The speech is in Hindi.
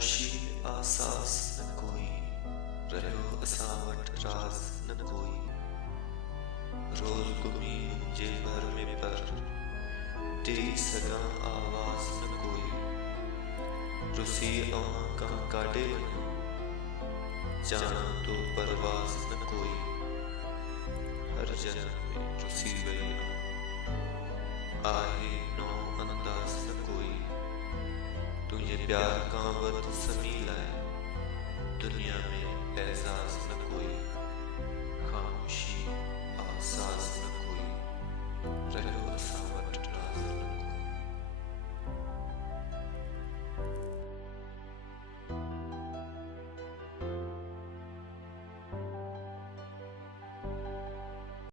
खामोशी आसास न कोई, रहो असावट राज न कोई। रोज गुमी मुंजे भर में पर, तेरी सगा आवाज न कोई। रुसी आवां का काटे वनो, जाना तो परवाज न कोई। हर जन्म में रुसी गई आहे नौ अंदाज न कोई। तुझे प्यार का वत समी लाए, दुनिया में एहसास न कोई।